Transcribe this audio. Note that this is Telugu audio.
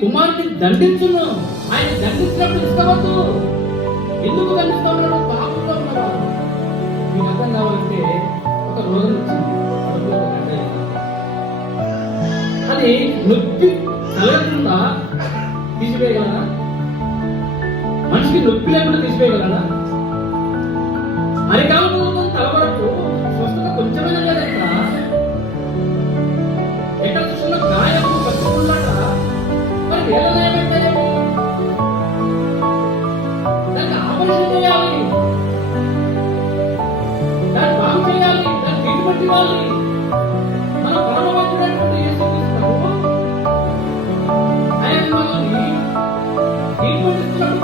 కుమారుని దండించును. ఆయన దండించినప్పుడు ఇష్టవద్దు. ఎందుకు దండిస్తా ఉన్నాడు? పాపంలో ఉన్నాడు. మీకు అర్థం కావాలంటే ఒక రోగం వచ్చింది, అది నొప్పి కలగకుండా తీసివేయగలరా? మనిషికి నొప్పి లేకుండా తీసివేయగలరా? అరికాలము తల వరకు స్వస్థత కొంచెమైనా లేదా? ఎక్కడ చూసిన గాయము పట్టుకున్నాక మరి వేల నయమైతేనేమో దానికి ఆపరేషన్ చేయాలి, దాన్ని బాగు చేయాలి, దాన్ని ట్రీట్మెంట్ ఇవ్వాలి. మన పరమవంతుడైనటువంటి యేసుక్రీస్తు ఆయన మనల్ని ట్రీట్మెంట్ ఇస్తున్నప్పుడు